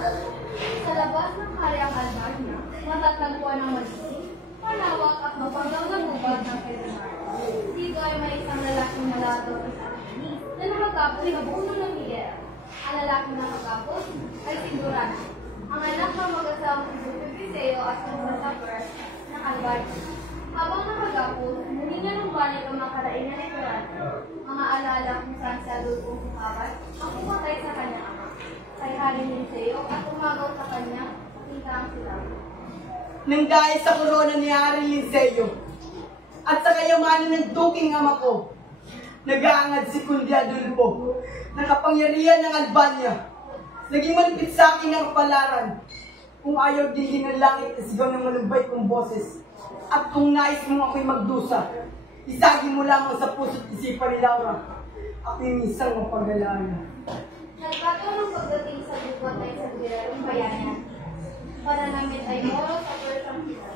Sa labas ng Haryang Albania, matatagpuan ng malisim, malawak at mapanggaw na gubat ng Federal. Dito ay may isang lalaking malato at isang kinis na nakagapos sa puno ng higera. Ang lalaking nakagapos ay si Duran, ang anak ng mag-asawang si Piseo at si Masapers ng Albania. Habang nakagapos, huminga ng balik ang makarain na Duran, mga alala kung saan siya lupong sumabay, ang pumatay sa kanyang ama. Kay Hari Liceo at umagaw sa kanya, nakita ang silang. Nang dahil sa korona ni Hari Liceo at sa kayamanan ng duking ama ko, nag-aangad si Kundi Adolfo ng kapangyarihan ng Albania. Naging malupit sa akin ang kapalaran. Kung ayaw dihin ng langit na sigaw ng malubay kong boses, at kung nais mong ako'y magdusa, isagi mo lamang sa puso't isipan ni Laura. Ako'y isang mapag-alala. Nagkataon pagdating sa bukwat ay sa Guerrerong Bayanan. Pananamit ay Moro sa Persang Kita.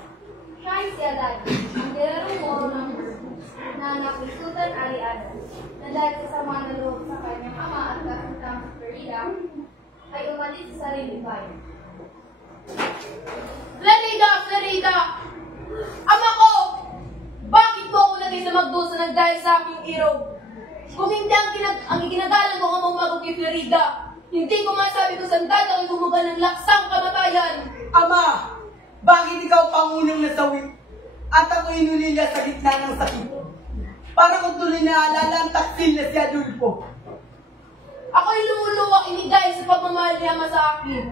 Siya ay si Alad, ang Guerrerong Moro ng na napisutan ari-ari, na dahil sa sama na loob sa kanyang ama at kasutang Florida, ay umalis sa sarili bayan. Florida! Florida! Ama ko! Bakit mo ako naging na magdusa ng dahil sa aking iraw? Kung hindi ang iginagalang ko ang umago kay Florida, hindi ko masabi kung saan dadang humuga ng laksang kamatayan. Ama, bakit ikaw pangunang nasawi at ako inulila sa gitna ng sakit? Para kung tuloy na alala ang taksil na si Adolfo. Ako'y lumuluwak hindi dahil sa pagmamahal niya ama sa akin,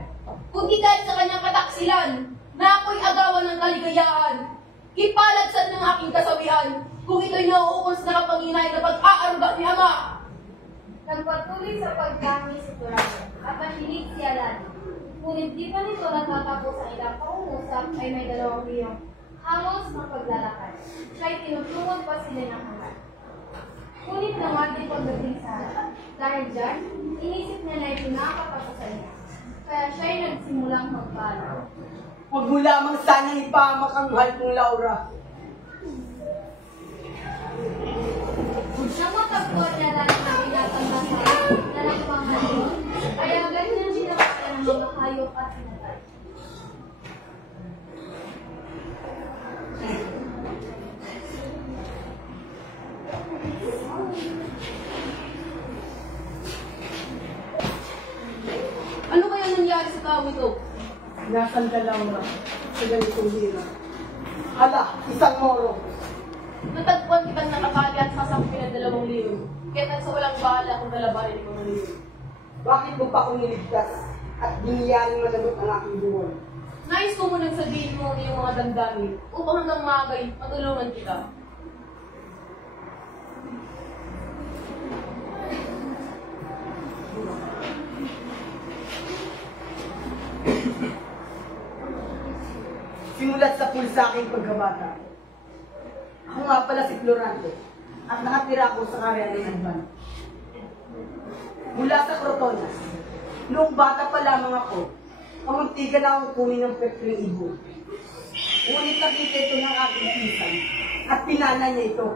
kundi dahil sa kanyang kataksilan na ako'y agawan ng kaligayahan. Ipalagsan ng aking kasawian kung ito'y nauukol sa nakapanginay na pag-aaruga ni ama. Nagpatuloy sa pagdami si Turan at nahilig si Alan. Ngunit di pa nito natatapos ang ilang pangungusap ay may dalawang liyong hangos ng paglalakad. Siya'y tinutulungan pa sila ng hangad. Ngunit nangating pagdating sa harap. Dahil dyan, inisip niya na ito nakakatapusan niya. Kaya siya'y nagsimulang magpala. Huwag mo lamang sanang ipahamak ang mahal kong Laura. Nang matagpuan niya lang na binatang nasa na nagpangaliw, kaya ganyan sinapasya ng mga hayop at sinatay. Ano kaya nangyari sa tao ito? Nasaan ka, Laura? Sa ganitong hira. Hala, isang moro. Natagpuan kitang nakatali at sasampin ng 2,000. Kaya sa walang bahala kung nalabanin ko ng liyo. Bakit mo pa akong niligtas at biniyari malagot ang aking buwan? Nais ko munang sabihin mo ang iyong mga damdamin upang hanggang magay matulungan kita. Simulat sa pulsa aking pagkabata. Ako nga pala si Florante at nakatira ako sa karya ng Alban. Mula sa Crotonas, noong bata pa lamang ako, pamuntigan akong kunin ng pekring ibo. Ngunit nakita ito ng aking pisan at pinana niya ito.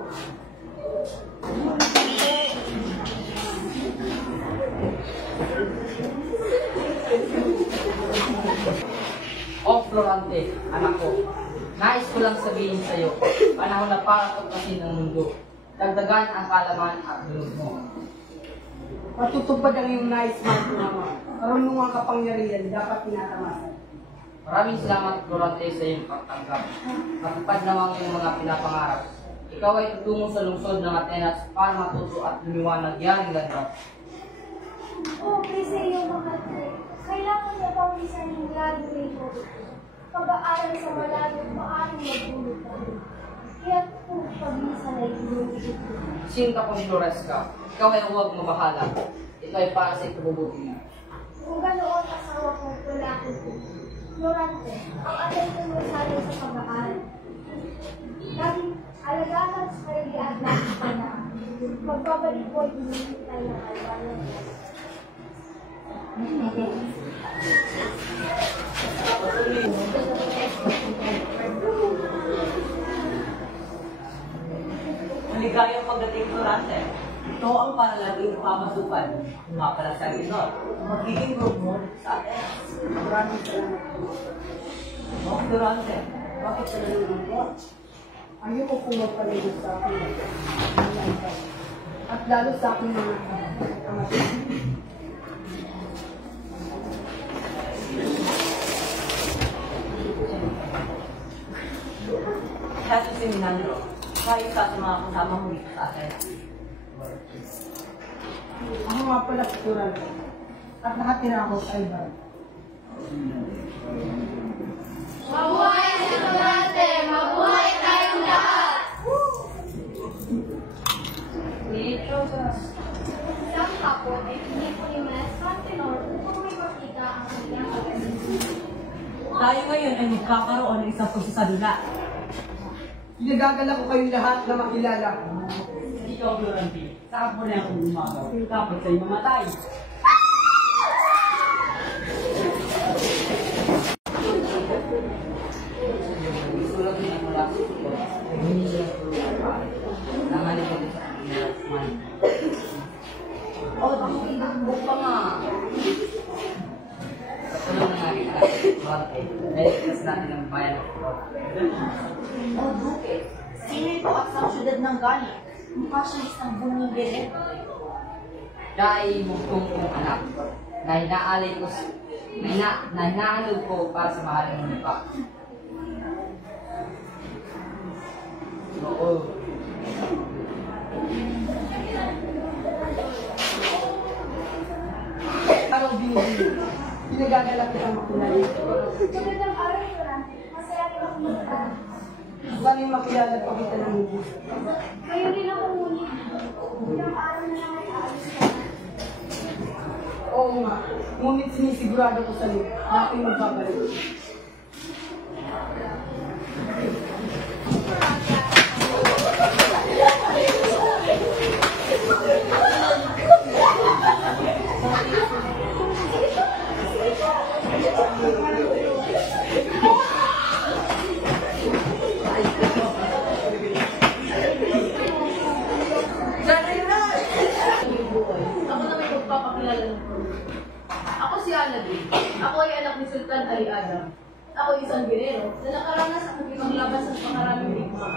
O Florante, anak ko, nais ko lang sabihin sa iyo, panahon na para tugkasin ang mundo. Dagdagan ang kalaman at loob mo. Matutupad ang iyong nais, Martinama. Karunungang kapangyarihan, dapat tinatamasan. Maraming salamat, Florante, sa iyong pagtanggap. Matupad namang iyong mga pinapangarap. Ikaw ay tutungo sa lungsod ng Atenas para matuto at lumiwanag yaring ganda. Oo, kasi yung mahal ko. Kailangan niya pawisan ng lalo rito. Pag-aaral sa malayo, maaring magulog kami. Kaya kung pawisan ay tulungan. Sinta kong Floresca, ikaw ay huwag mabahala. Ito ay para sa ikabubuti mo. Kung ganoon asawa ko, wala ko. Florante, ang alay ko mo sa pag-aaral. Dahil alagahan sa kalian natin pa na magbabalik ko ay hinihintay ng albanan. Maligayang pagdating, Florante. Ito ito ang paralaging papasukan. Nga pala sa Ginor, magiging group mo sa atin. Maraming salamat po. Durante, bakit ka nalulungkot? Ayoko kung magpalayo sa akin. At lalo sa aking mga kapatid. Kaya si Seminandro, kahit ka sa mga kasama mo dito sa atin. Ako nga pala kultural. At nakatira ako sa Alban. Mabuhay si Durante! Mabuhay tayong lahat! Isang hapon ay hindi ko ni Maestro Antenor upang may makita ang kanyang organisasyon. Tayo ngayon ay magkakaroon ng isang pagsasadula. Pinagagala ko kayong lahat na makilala. Ikaw, Durante, saan mo na akong umagaw? Tapos sa'yo mamatay. Isulat din ang mula sa ito. Hindi siya tulungan pa. Nangalit ko sa man. O, bakit pa nga? Sa tulong ng aking anak, Duarte, nailigtas natin ang bayan ng ito. O Duque, sino ito at sa syudad ng galing? Mukha siya isang bumibili. Siya ay bugtong kong anak na hinaalay ko na hinahalog ko para sa mahaling ng lupa. Oo. Araw binibili. Pinagagala ko ang makilala. Magandang araw, Durante. Masaya ko makita. Sana'y makilala pa kita ng hindi. Kayo rin ako ngunit. Ilang araw na lang ay aalis ka. Oo nga. Ngunit sinisigurado ko sa iyo na ako'y magbabalik. Ako na may magpapakilala ng Ako si Aladdin. Ako ay anak ni Sultan Ali Adam. Ako ay isang gerero na nakaranas ang pagkipaglaban sa pakaraming biktima.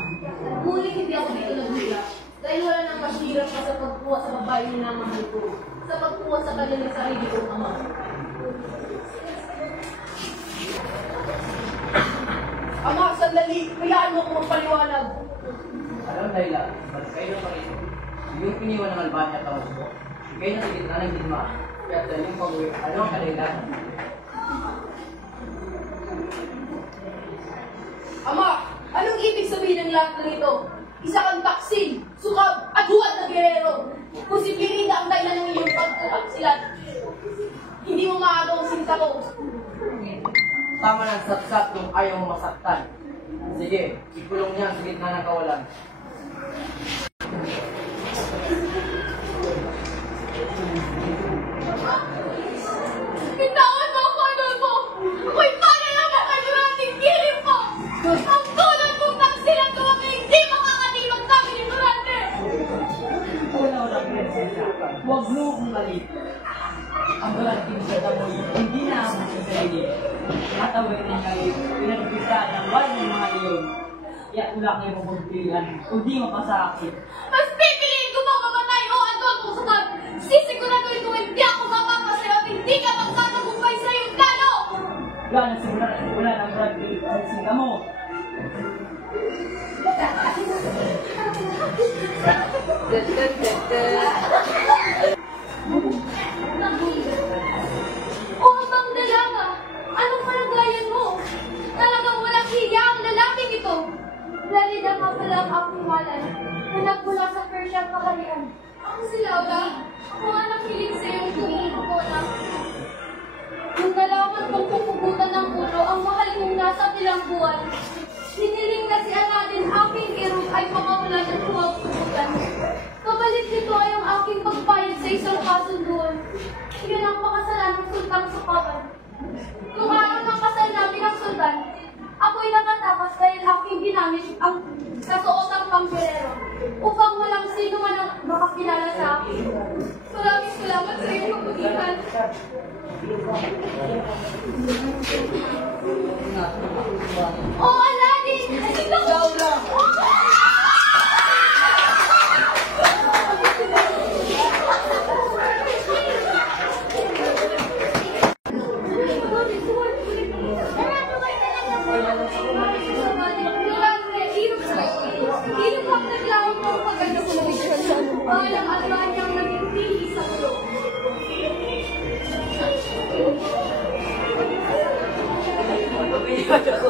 Ngunit hindi ako dito nagmula dahil wala nang masirap pa sa pagkuha sa babae na namahal ko, sa pagkuha sa kanilang sarili kong ama. Ama, sandali! Hayaan mo ako magpaliwanag! Alam dahilan, ba't kayo ng Panginoon? Yung piniwan ng Albania at tawag mo, kayo na sigit na ng gitma, kaya yung pag-uwi, ano ang kadahilan? Ama, anong ibig sabihin ng lahat ng ito? Isa kang taksil, sukab, at huwad na gerero. Kung si Pirinda ang dahilan ng iyong pagkakaksilan, hindi mo maagaw ang sinta ko. Tama ng satsat kung ayaw mo masaktan. Sige, ikulong niya sa gitna ng kawalan. Bitawan mo ako, Adolfo! Ako'y para lang ang kanurating kilim mo! Ang tulad mong taksilan ko ang hindi makakatimag kami ni Durante! Una-una, prinsesa, huwag mo akong galit. Ang Duranting sa damoy, hindi na ako sa sarili. Natawin rin kayo, pinagpisa ng wala ng mga leon. Kaya wala kayo mapagpilihan, kundi mapasakit. Mas pipiliin ko bang mamatay o Adolfo Sukab! Sisiguraduhin ko hindi ako mapapasayo at hindi ka magtatagumpay sa iyong plano! Gana wala ng Duranting sa singa mo. O abang dalaga, anong kalagayan mo? Talagang walang hiya ang lalaking ito. Lalida nga pala ang aking walay. Na nagmula sa Persian kaharian. Ako si Laura. Ako nga nakilig sa iyong tuwing ko na. Nung nalaman kong pupugutan ng ulo ang mahal kong nasa ilang buwan, hiniling na si Aladdin aking irog ay makawalan ng pumapugutan. Kabalik nito ay ang aking pagpayag sa isang kasunduan. Yun ang pakasalan ng Sultan Sukaban. Nung araw ng kasal namin ng Sultan, ako'y nakatakas dahil aking ginamit ang kasuotang pamperero. upang walang sino man ang makakilala sa akin. Maraming salamat sa iyong kabutihan. Oh, Aladdin! Ikaw lang! Walang atman niyang nagtitili sa ulo. Mabiyak ako.